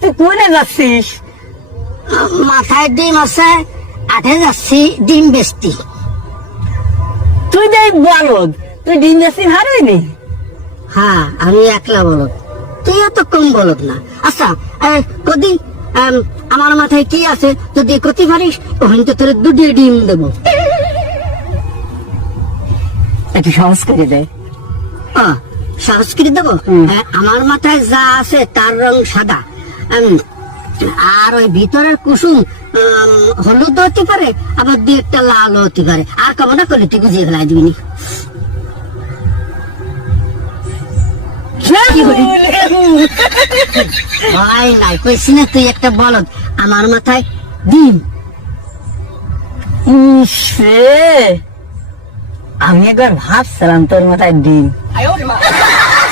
তুই কোনে যাচ্ছিস? মাথায় ডিম আছে, আঠে যাচ্ছি ডিম বেচতি। তুই দেখ বলদ, তুই ডিম যাচ্ছিস হারাইনি? হ্যাঁ, আমি একলা বলদ, তুইও তো কম বলদ না। আচ্ছা কদি আমার মাথায় কি আছে যদি কতি পারিস ওখান তো তোর দুটি ডিম দেবো। একটু সহজ করে দেয়। সংস্কৃতি দেবো। আমার মাথায় যা আছে তার রং সাদা, আর ওই ভিতরের কুসুম হলুদ হতে পারে, আবার দুই একটা লাল হতে পারে। আর কেমন করলে তুই বুঝিয়ে ফেলাই দিবি। ভাই নাই কইছি না তুই একটা বলদ, আমার মাথায় ডিম। আমি একবার ভাবছিলাম তোর মাথায় ডিম।